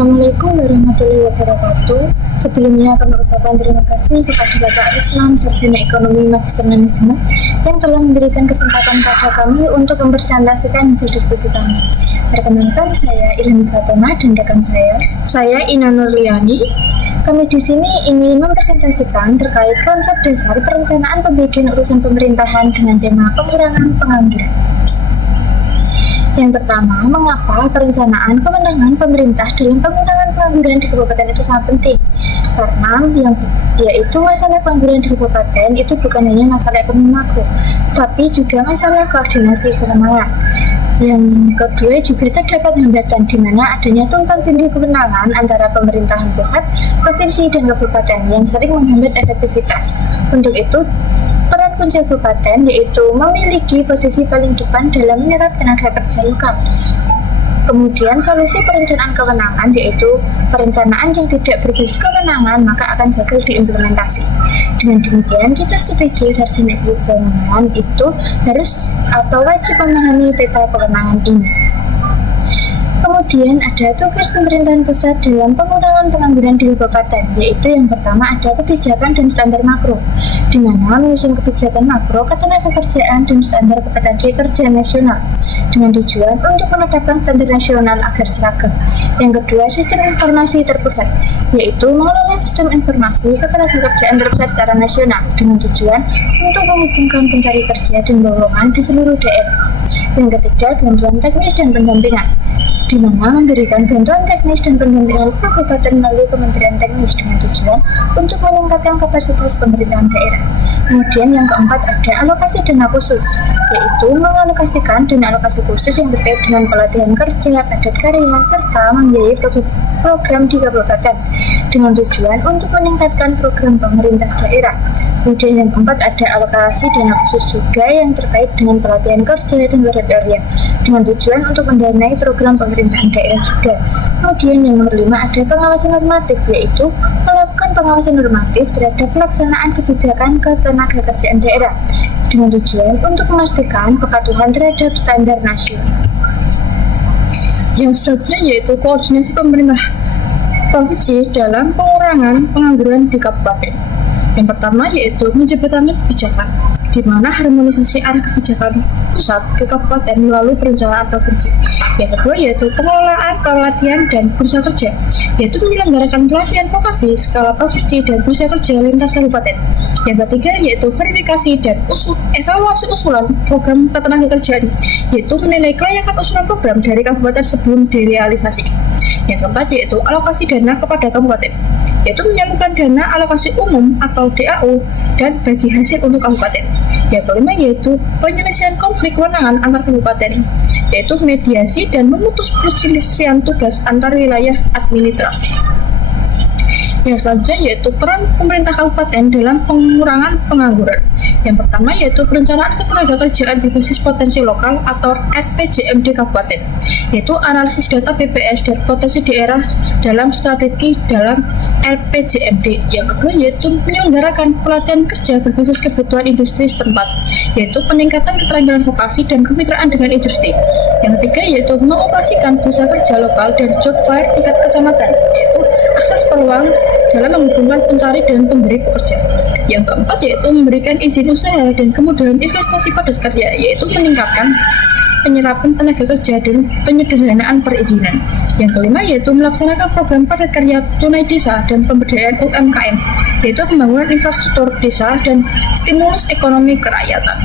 Assalamualaikum warahmatullahi wabarakatuh. Sebelumnya kami ucapkan terima kasih kepada Bapak Ruslan, Sarjana Ekonomi Magister Manajemen, yang telah memberikan kesempatan pada kami untuk mempresentasikan hasil diskusi kami. Perkenalkan, saya Ilham Fatona dan rekan saya Ina Nurliani. Kami di sini ingin mempresentasikan terkait konsep dasar perencanaan pembagian urusan pemerintahan dengan tema pengurangan pengangguran. Yang pertama, mengapa perencanaan kewenangan pemerintah dalam pengurangan pengangguran di kabupaten itu sangat penting? Karena yaitu masalah pengangguran di kabupaten itu bukan hanya masalah ekonomi makro, tapi juga masalah koordinasi kewenangan. Yang kedua juga terdapat hambatan di mana adanya tumpang tindih kewenangan antara pemerintahan pusat, provinsi, dan kabupaten yang sering menghambat efektivitas. Untuk itu, peran kunci kabupaten yaitu memiliki posisi paling depan dalam menyerap tenaga kerja lokal. Kemudian solusi perencanaan kewenangan yaitu perencanaan yang tidak berbasis kewenangan maka akan gagal diimplementasi. Dengan demikian kita sebagai sarjana ekonomi itu harus atau wajib memahami peta kewenangan ini. Kemudian ada tugas pemerintahan pusat dalam pengurangan pengangguran di kabupaten, yaitu yang pertama ada kebijakan dan standar makro, di mana menyusun kebijakan makro, ketenagakerjaan, dan standar kompetensi kerja nasional, dengan tujuan untuk menetapkan standar nasional agar seragam. Yang kedua, sistem informasi terpusat, yaitu mengelola sistem informasi ketenagakerjaan terpusat secara nasional, dengan tujuan untuk menghubungkan pencari kerja dan lowongan di seluruh daerah. Yang ketiga, bantuan teknis dan pendampingan, di mana memberikan bantuan teknis dan pendampingan ke kabupaten melalui Kementerian Teknis dengan tujuan untuk meningkatkan kapasitas pemerintahan daerah. Kemudian yang keempat ada alokasi dana khusus, yaitu mengalokasikan dana alokasi khusus yang terkait dengan pelatihan kerja, padat karya, serta membiayai program di kabupaten dengan tujuan untuk meningkatkan program pemerintah daerah. Kemudian yang keempat ada alokasi dana khusus juga yang terkait dengan pelatihan kerja dan padat karya dengan tujuan untuk mendanai program pemerintahan daerah juga. Kemudian yang nomor 5 ada pengawasan normatif, yaitu melakukan pengawasan normatif terhadap pelaksanaan kebijakan ketenagakerjaan daerah dengan tujuan untuk memastikan kepatuhan terhadap standar nasional. Yang selanjutnya yaitu koordinasi pemerintah provinsi dalam pengurangan pengangguran di kabupaten. Yang pertama yaitu menjembatani kebijakan, di mana harmonisasi arah kebijakan pusat ke kabupaten melalui perencanaan provinsi. Yang kedua yaitu pengelolaan pelatihan dan bursa kerja, yaitu menyelenggarakan pelatihan vokasi skala provinsi dan bursa kerja lintas kabupaten. Yang ketiga yaitu verifikasi dan evaluasi usulan program ketenagakerjaan, yaitu menilai kelayakan usulan program dari kabupaten sebelum direalisasi. Yang keempat yaitu alokasi dana kepada kabupaten, yaitu menyalurkan dana alokasi umum atau DAU dan bagi hasil untuk kabupaten. Yang kelima yaitu penyelesaian konflik kewenangan antar kabupaten, yaitu mediasi dan memutus perselisihan tugas antar wilayah administrasi. Yang selanjutnya yaitu peran pemerintah kabupaten dalam pengurangan pengangguran. Yang pertama yaitu perencanaan ketenagakerjaan berbasis potensi lokal atau RPJMD kabupaten, yaitu analisis data BPS dan potensi daerah dalam strategi dalam RPJMD. Yang kedua yaitu menyelenggarakan pelatihan kerja berbasis kebutuhan industri setempat, yaitu peningkatan keterampilan vokasi dan kemitraan dengan industri. Yang ketiga yaitu mengoperasikan bursa kerja lokal dan job fair tingkat kecamatan, yaitu akses peluang dalam menghubungkan pencari dan pemberi pekerja. Yang keempat yaitu memberikan izin usaha dan kemudahan investasi padat karya, yaitu meningkatkan penyerapan tenaga kerja dan penyederhanaan perizinan. Yang kelima yaitu melaksanakan program padat karya tunai desa dan pemberdayaan UMKM, yaitu pembangunan infrastruktur desa dan stimulus ekonomi kerakyatan.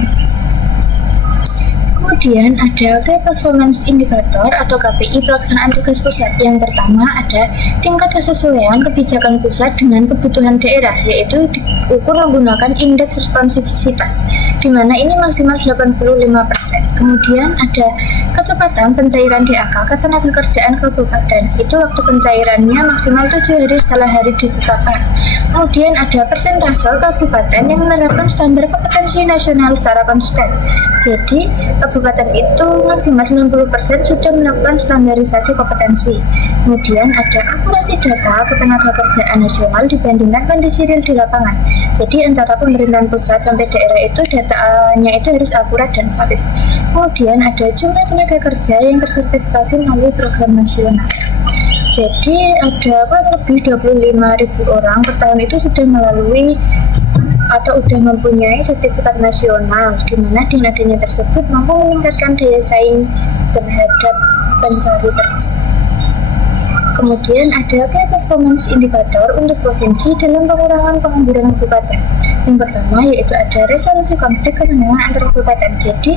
Kemudian ada Key Performance Indicator atau KPI pelaksanaan tugas pusat. Yang pertama ada tingkat kesesuaian kebijakan pusat dengan kebutuhan daerah, yaitu diukur menggunakan indeks responsivitas, di mana ini maksimal 85%. Kemudian ada kecepatan pencairan DAK ketenagakerjaan kabupaten, itu waktu pencairannya maksimal 7 hari setelah hari ditetapkan. Kemudian ada persentase kabupaten yang menerapkan standar kompetensi nasional secara konsisten. Jadi kabupaten itu maksimal 90% sudah melakukan standarisasi kompetensi. Kemudian ada akurasi data ketenagakerjaan nasional dibandingkan kondisi real di lapangan. Jadi antara pemerintahan pusat sampai daerah itu datanya itu harus akurat dan valid. Kemudian ada jumlah tenaga kerja yang tersertifikasi melalui program nasional. Jadi ada kurang lebih 25.000 orang per tahun itu sudah melalui atau sudah mempunyai sertifikat nasional, di mana dengan adanya tersebut mampu meningkatkan daya saing terhadap pencari kerja. Kemudian ada key performance indicator untuk provinsi dalam pengurangan pengangguran kabupaten. Yang pertama yaitu ada resolusi konflik kewenangan antar kabupaten. Jadi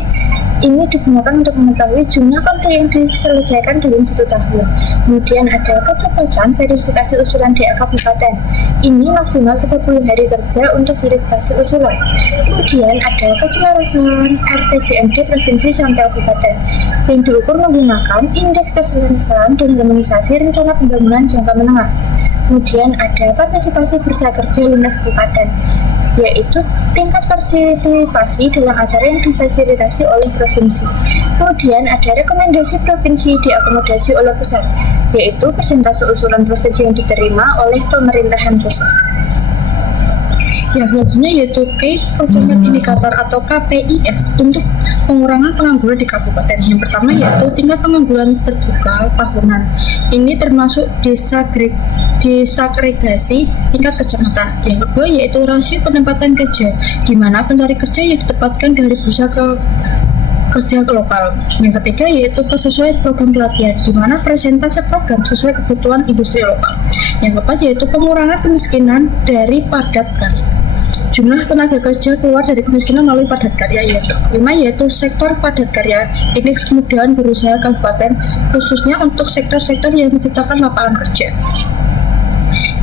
ini digunakan untuk mengetahui jumlah konflik yang diselesaikan dalam 1 tahun. Kemudian ada kecepatan verifikasi usulan DA kabupaten. Ini maksimal 30 hari kerja untuk verifikasi usulan. Kemudian ada keselarasan RPJMD provinsi sampai kabupaten yang diukur menggunakan indeks keselarasan dan harmonisasi rencana pembangunan jangka menengah. Kemudian ada partisipasi bursa kerja lunas kabupaten, yaitu tingkat partisipasi dalam acara yang difasilitasi oleh provinsi. Kemudian ada rekomendasi provinsi diakomodasi oleh pusat, yaitu persentase usulan provinsi yang diterima oleh pemerintahan pusat. Yang selanjutnya yaitu Key Performance Indicator atau KPIs untuk pengurangan pengangguran di kabupaten. Yang pertama yaitu tingkat pengangguran terbuka tahunan. Ini termasuk desagregasi tingkat kecamatan. Yang kedua yaitu rasio penempatan kerja, di mana pencari kerja yang ditempatkan dari bursa ke kerja lokal. Yang ketiga yaitu kesesuaian program pelatihan, di mana presentase program sesuai kebutuhan industri lokal. Yang keempat yaitu pengurangan kemiskinan dari padat karya. Jumlah tenaga kerja keluar dari kemiskinan melalui padat karya yaitu 5 yaitu sektor padat karya, indeks kemudahan berusaha kabupaten khususnya untuk sektor-sektor yang menciptakan lapangan kerja.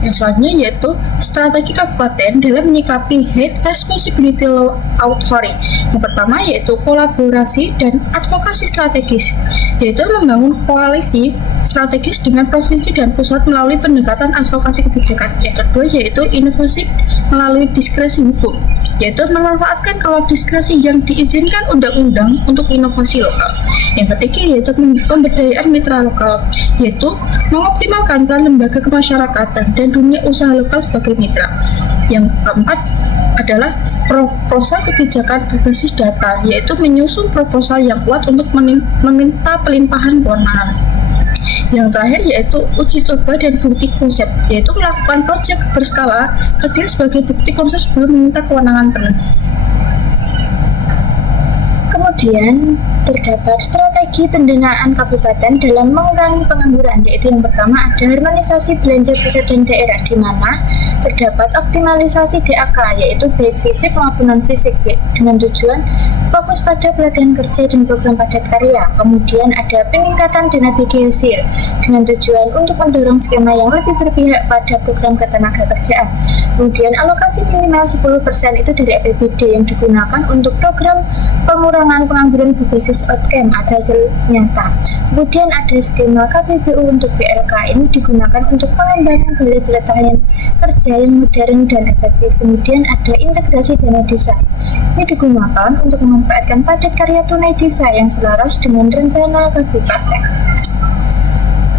Yang selanjutnya yaitu strategi kabupaten dalam menyikapi Health Responsibility Law Authority. Yang pertama yaitu kolaborasi dan advokasi strategis, yaitu membangun koalisi strategis dengan provinsi dan pusat melalui pendekatan advokasi kebijakan. Yang kedua yaitu inovasi melalui diskresi hukum, yaitu memanfaatkan kalau diskresi yang diizinkan undang-undang untuk inovasi lokal. Yang ketiga yaitu pemberdayaan mitra lokal, yaitu mengoptimalkan peran lembaga kemasyarakatan dan dunia usaha lokal sebagai mitra. Yang keempat adalah proposal kebijakan berbasis data, yaitu menyusun proposal yang kuat untuk meminta pelimpahan kewenangan. Yang terakhir yaitu uji coba dan bukti konsep, yaitu melakukan proyek berskala kecil sebagai bukti konsep sebelum meminta kewenangan penuh. Kemudian terdapat strategi pendanaan kabupaten dalam mengurangi pengangguran, yaitu yang pertama ada harmonisasi belanja pusat dan daerah, di mana terdapat optimalisasi DAK, yaitu baik fisik maupun non fisik, dengan tujuan fokus pada pelatihan kerja dan program padat karya. Kemudian ada peningkatan dana BG hasil dengan tujuan untuk mendorong skema yang lebih berpihak pada program ketenagakerjaan. Kemudian alokasi minimal 10% itu dari APBD yang digunakan untuk program pengurangan pengangguran berbasis outcome ada hasil nyata. Kemudian ada skema KPBU untuk BLK, ini digunakan untuk pengembangan balai pelatihan kerja yang modern dan efektif. Kemudian ada integrasi dana desa, ini digunakan untuk memanfaatkan padat karya tunai desa yang selaras dengan rencana kabupaten.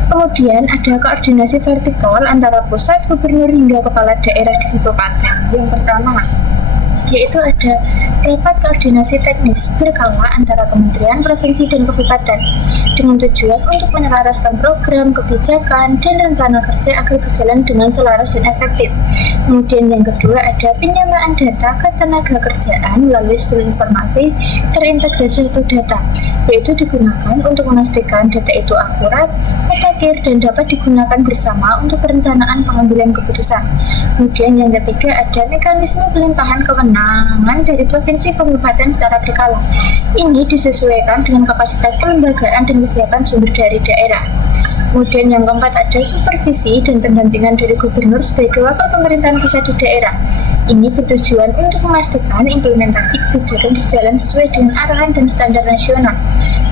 Kemudian ada koordinasi vertikal antara pusat, gubernur hingga kepala daerah di kabupaten. Yang pertama yaitu ada rapat koordinasi teknis berkala antara kementerian, provinsi, dan kabupaten dengan tujuan untuk menyelaraskan program, kebijakan, dan rencana kerja agar berjalan dengan selaras dan efektif. Kemudian yang kedua ada penyamaan data ketenagakerjaan melalui sistem informasi terintegrasi satu data, yaitu digunakan untuk memastikan data itu akurat, mutakhir, dan dapat digunakan bersama untuk perencanaan pengambilan keputusan. Kemudian yang ketiga ada mekanisme pelimpahan kewenangan dari provinsi kabupaten secara berkala. Ini disesuaikan dengan kapasitas kelembagaan dan kesiapan sumber dari daerah. Kemudian yang keempat ada supervisi dan pendampingan dari gubernur sebagai wakil pemerintahan pusat di daerah. Ini bertujuan untuk memastikan implementasi kebijakan berjalan sesuai dengan arahan dan standar nasional.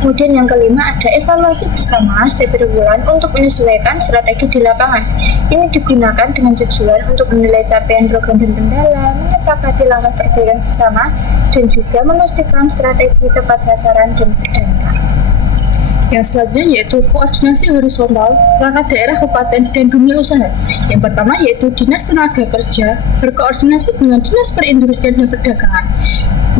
Kemudian yang kelima ada evaluasi bersama setiap bulan untuk menyesuaikan strategi di lapangan. Ini digunakan dengan tujuan untuk menilai capaian program dan kendala, menyepakati langkah perbaikan bersama, dan juga memastikan strategi tepat sasaran dan berdampak. Yang selanjutnya yaitu koordinasi horizontal perangkat daerah, kabupaten, dan dunia usaha. Yang pertama yaitu Dinas Tenaga Kerja berkoordinasi dengan Dinas Perindustrian dan Perdagangan,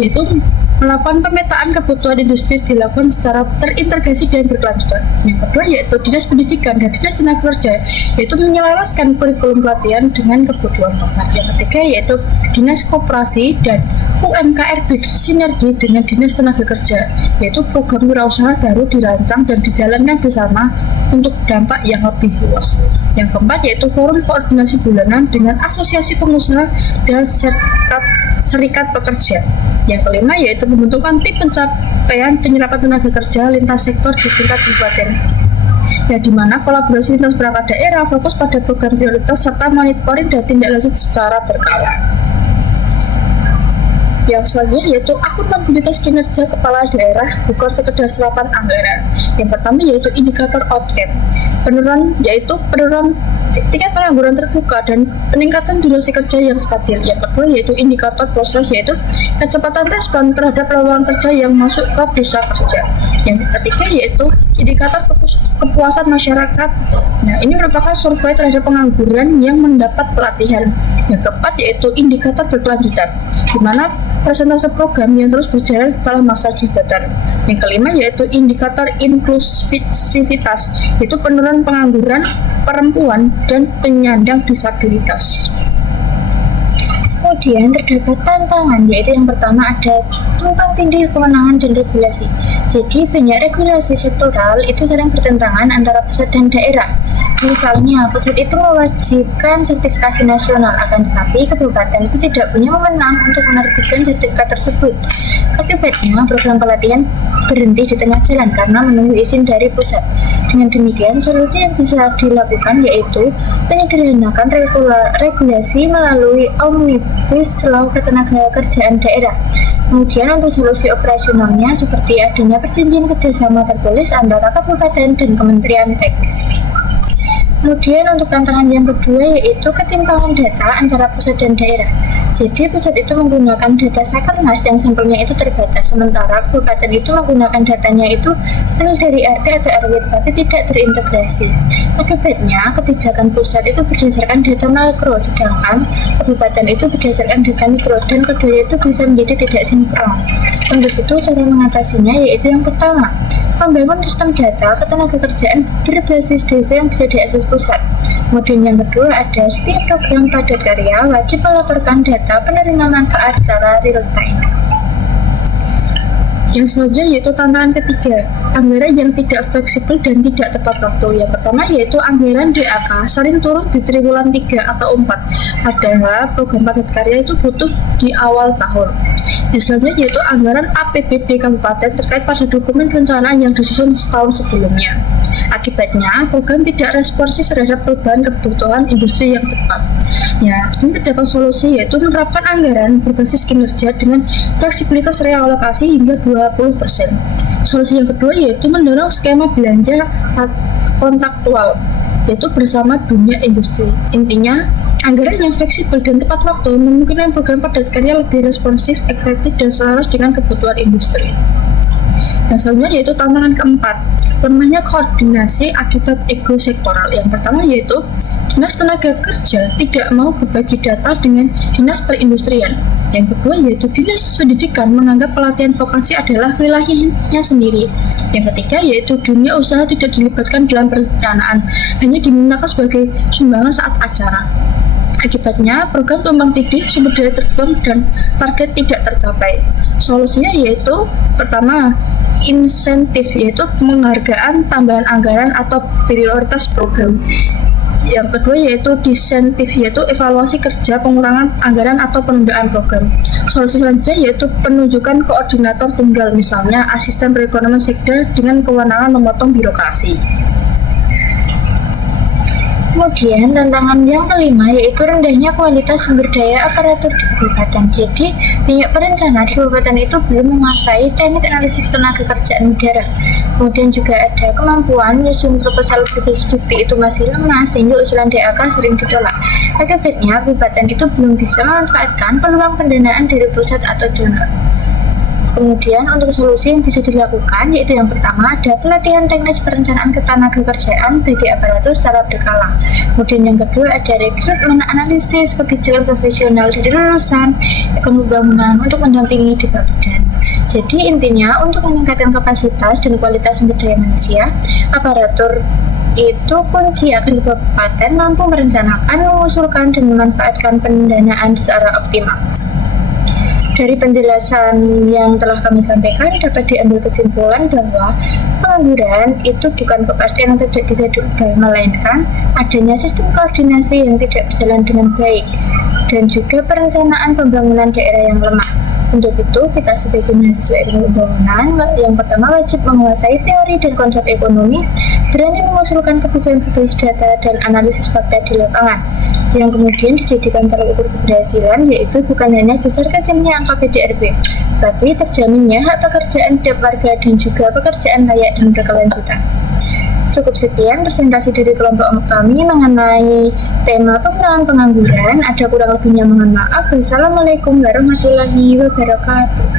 yaitu melakukan pemetaan kebutuhan industri dilakukan secara terintegrasi dan berkelanjutan. Yang kedua yaitu Dinas Pendidikan dan Dinas Tenaga Kerja, yaitu menyelaraskan kurikulum pelatihan dengan kebutuhan pasar. Yang ketiga yaitu Dinas Koperasi dan UMKM bersinergi dengan Dinas Tenaga Kerja, yaitu program wirausaha baru dirancang dan dijalankan bersama untuk dampak yang lebih luas. Yang keempat yaitu Forum Koordinasi Bulanan dengan Asosiasi Pengusaha dan Serikat Pekerja. Yang kelima yaitu pembentukan tim pencapaian penyerapan tenaga kerja lintas sektor di tingkat kabupaten, ya di mana kolaborasi lintas perangkat daerah fokus pada program prioritas serta monitoring dan tindak lanjut secara berkala. Yang selanjutnya yaitu akuntabilitas kinerja kepala daerah, bukan sekedar serapan anggaran. Yang pertama yaitu indikator outcome, penurunan tingkat pengangguran terbuka dan peningkatan durasi kerja yang stabil. Yang kedua yaitu indikator proses, yaitu kecepatan respon terhadap lowongan kerja yang masuk ke pusat kerja. Yang ketiga yaitu indikator kepuasan masyarakat. Nah, ini merupakan survei terhadap pengangguran yang mendapat pelatihan. Yang keempat yaitu indikator berkelanjutan, di mana persentase program yang terus berjalan setelah masa jabatan. Yang kelima yaitu indikator inklusivitas, yaitu penurunan pengangguran perempuan dan penyandang disabilitas. Kemudian terdapat tantangan, yaitu yang pertama ada tumpang tindih kewenangan dan regulasi. Jadi banyak regulasi sektoral itu sering bertentangan antara pusat dan daerah. Misalnya pusat itu mewajibkan sertifikasi nasional, akan tetapi kabupaten itu tidak punya wewenang untuk menerbitkan sertifikat tersebut. Akibatnya program pelatihan berhenti di tengah jalan karena menunggu izin dari pusat. Dengan demikian solusi yang bisa dilakukan yaitu menyederhanakan regulasi melalui Omnibus Law Ketenagakerjaan Daerah. Kemudian untuk solusi operasionalnya seperti adanya perjanjian kerjasama tertulis antara kabupaten dan Kementerian Teknis. Kemudian untuk tantangan yang kedua yaitu ketimpangan data antara pusat dan daerah. Jadi pusat itu menggunakan data Sakernas yang sampelnya itu terbatas, sementara kabupaten itu menggunakan datanya itu dari RT atau RW tapi tidak terintegrasi. Akibatnya kebijakan pusat itu berdasarkan data makro, sedangkan kabupaten itu berdasarkan data mikro, dan keduanya itu bisa menjadi tidak sinkron. Untuk itu cara mengatasinya yaitu yang pertama, membangun sistem data ketenagakerjaan berbasis desa yang bisa diakses pusat. Kemudian yang kedua ada setiap program padat karya wajib melaporkan data penerima manfaat secara real time. Yang selanjutnya yaitu tantangan ketiga, anggaran yang tidak fleksibel dan tidak tepat waktu. Yang pertama yaitu anggaran DAK sering turun di triwulan 3 atau 4, padahal program padat karya itu butuh di awal tahun. Yang selanjutnya yaitu anggaran APBD kabupaten terkait pada dokumen perencanaan yang disusun setahun sebelumnya. Akibatnya program tidak responsif terhadap perubahan kebutuhan industri yang cepat. Ya, ini terdapat solusi yaitu menerapkan anggaran berbasis kinerja dengan fleksibilitas realokasi hingga 20%. Solusi yang kedua yaitu mendorong skema belanja kontraktual, yaitu bersama dunia industri. Intinya, anggaran yang fleksibel dan tepat waktu memungkinkan program padat karya lebih responsif, efektif, dan selaras dengan kebutuhan industri. Yang selanjutnya yaitu tantangan keempat, lemahnya koordinasi akibat ego sektoral. Yang pertama yaitu Dinas Tenaga Kerja tidak mau berbagi data dengan Dinas Perindustrian. Yang kedua yaitu Dinas Pendidikan menganggap pelatihan vokasi adalah wilayahnya sendiri. Yang ketiga yaitu dunia usaha tidak dilibatkan dalam perencanaan, hanya dimintakan sebagai sumbangan saat acara. Akibatnya program tumpang tindih, sumber daya terbuang, dan target tidak tercapai. Solusinya yaitu pertama, insentif, yaitu penghargaan tambahan anggaran atau prioritas program. Yang kedua yaitu disentif, yaitu evaluasi kerja, pengurangan anggaran atau penundaan program. Solusi selanjutnya yaitu penunjukan koordinator tunggal, misalnya asisten perekonomian sekda dengan kewenangan memotong birokrasi. Kemudian tantangan yang kelima yaitu rendahnya kualitas sumber daya aparatur di kabupaten. Jadi banyak perencana di kabupaten itu belum menguasai teknik analisis tenaga kerjaan modern. Kemudian juga ada kemampuan menyusun proposal berbasis bukti itu masih lemah sehingga usulan DAK sering ditolak. Akibatnya kabupaten itu belum bisa memanfaatkan peluang pendanaan dari pusat atau donor. Kemudian untuk solusi yang bisa dilakukan yaitu yang pertama ada pelatihan teknis perencanaan ketenagakerjaan bagi aparatur secara berkala. Kemudian yang kedua ada rekrutmen analisis kebijakan profesional dari lulusan ekonomi bangunan untuk mendampingi di Bappedan. Jadi intinya untuk meningkatkan kapasitas dan kualitas sumber daya manusia, aparatur itu kunci agar kabupaten mampu merencanakan, mengusulkan, dan memanfaatkan pendanaan secara optimal. Dari penjelasan yang telah kami sampaikan dapat diambil kesimpulan bahwa pengangguran itu bukan kepastian yang tidak bisa diubah, melainkan adanya sistem koordinasi yang tidak berjalan dengan baik dan juga perencanaan pembangunan daerah yang lemah. Untuk itu, kita sebagai mahasiswa ilmu pembangunan yang pertama wajib menguasai teori dan konsep ekonomi, berani mengusulkan kebijakan berbasis data dan analisis fakta di lapangan, yang kemudian dijadikan tolak ukur keberhasilan, yaitu bukan hanya besar kecilnya angka PDRB, tapi terjaminnya hak pekerjaan tiap warga dan juga pekerjaan layak dan berkelanjutan. Cukup sekian presentasi dari kelompok kami mengenai tema pengurangan pengangguran. Ada kurang lebihnya mohon maaf. Wassalamualaikum warahmatullahi wabarakatuh.